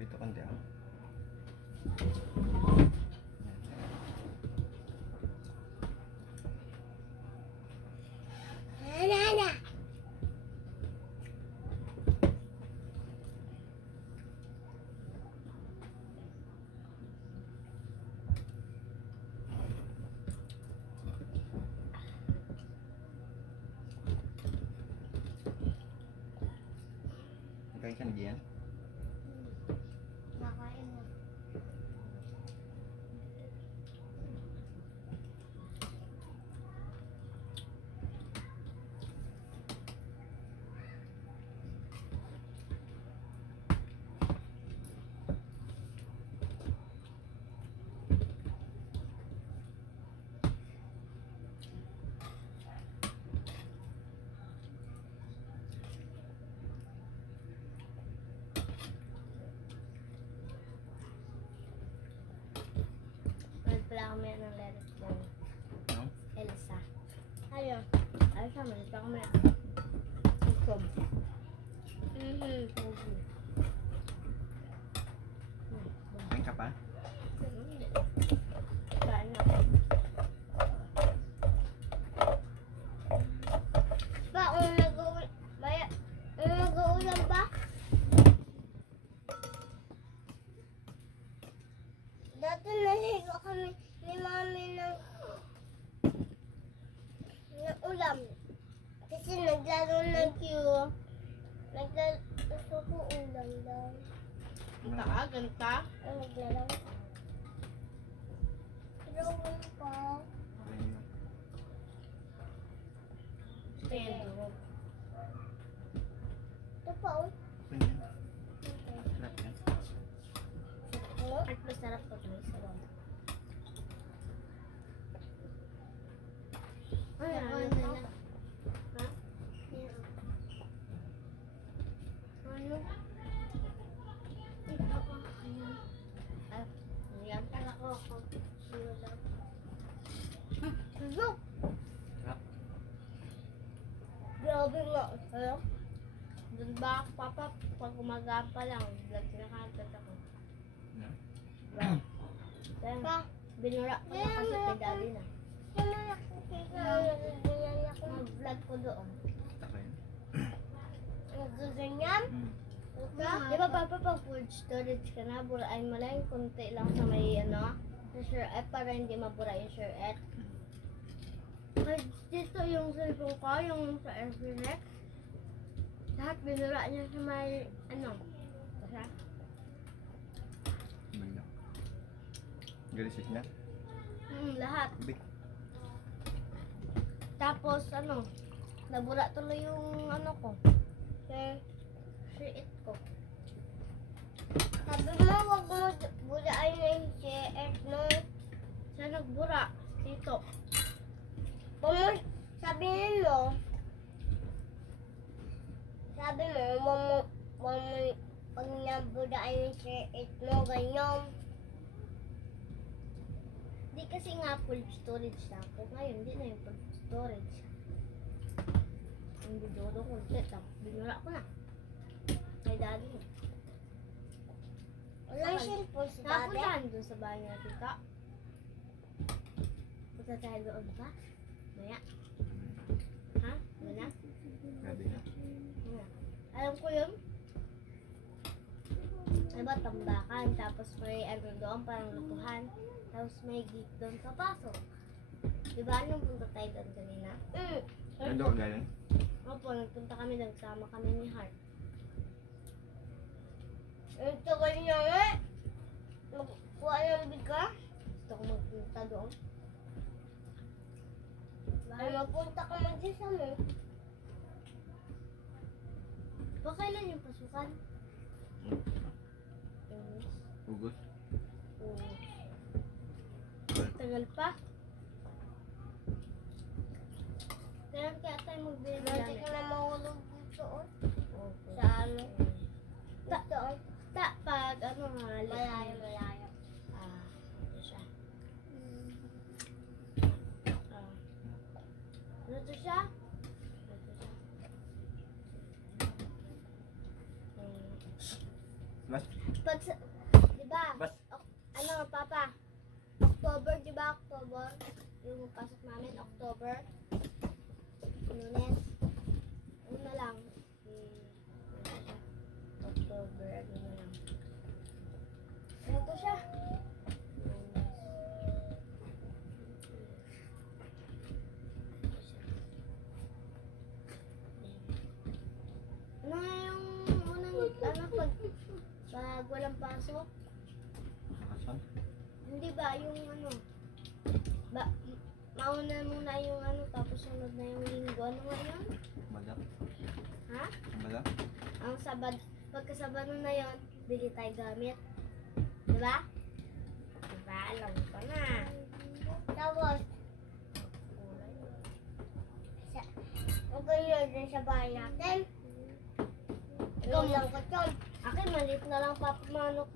Dito konti ah. Kain ka na diyan? Nakain na. Wala kami ng lyric ng No? Elsa. Ayun. Ayun sa mga. Ito kami. Ikom. Kain ka pa? Kain na. Pa, nag-uulan pa? Dati naligo kami ni Mami ng ulam. Kasi naglaro ng queue. Gusto ko ulam daw. Ganta? Ay, naglaro. Drawing pa. Tendo. Ito pa, oh. Sarap yan. At masarap po ito sa loob. Ay, ano na. Ha? Ano? Ito pa. Ayan. Ay, ayan pala ko. Sino lang. Look! Sarap. Grabe nga. Hello? Doon ba ako, Papa? Pag umaga pa lang, vlog kinakagat ako. No? Kaya, Pa, binura ko na kasi kay Daddy na. kamayak ko kaya ako. Mag-vlog ko doon. Taka yan. Naggaganyan? Di ba, Papa, pag food storage ka na, burain mo lang, konti lang sa may, ano, sa share para hindi mabura yung share Ay, dito yung cellphone ko, yung sa Airfrex. Lahat binura niya sa may, ano, basta. Banda. Galisit niya? Lahat. Big. Tapos, ano, nabura tuloy yung, ano ko, share ko. Sabi mo, wag mo burain na yung CS, no? Siya nagbura, dito. Sabihin mo, pag naburain yung CS mo, ganyan. Di kasi nga full storage na ako. Ngayon, di na yung full storage. Ang video ko complete. Tapos binura ko na. Kay Daddy. Walang cellphone si dati. Napuntahan doon sa bahay niya, tita. Punta tayo doon pa. Maya. Ha? Maya? Gabi na. Maya. Alam ko yun. Ano ba, tambakan. Tapos may ano doon, parang lukuhan. Tapos may gate doon sa pasok. Diba nung punta tayo doon kanina? Nando ka galing? Opo, nagpunta kami, nagsama kami ni Heart. Ito kanya nga. Magkuha ng bigas. Gusto ko magpunta doon. Ay, magpunta ka mag-isa mo. Pa kailan yung pasukan? English. Ugos? Oo. Tagal pa. Kailan kaya tayo magbili ng Hindi gamit? ka na mahulog dito, oh. Opo. Sa ano? Dito, oh. Pag ano nga, Malayo, malayo. Ano siya? Ano to siya? Mas, Pag sa, di ba? Bas. Ano, Papa? October, di ba? October. Yung pasok namin, October. Lunes. Ano na lang? October, ano na lang? Ano to siya? Ano nga yung unang, ano, pag walang pasok? nakasan. Hindi ba, yung ano, ba, mauna muna yung ano, tapos sunod na yung linggo. Ano nga yun? Bala. Ha? Bala. Ang sabad, pagkasabado na yun, bili tayo gamit. Diba? Diba? Alam ko na. Tapos, okay yun sa bahay natin. Ikaw lang ka, Akin, maliit na lang papamanok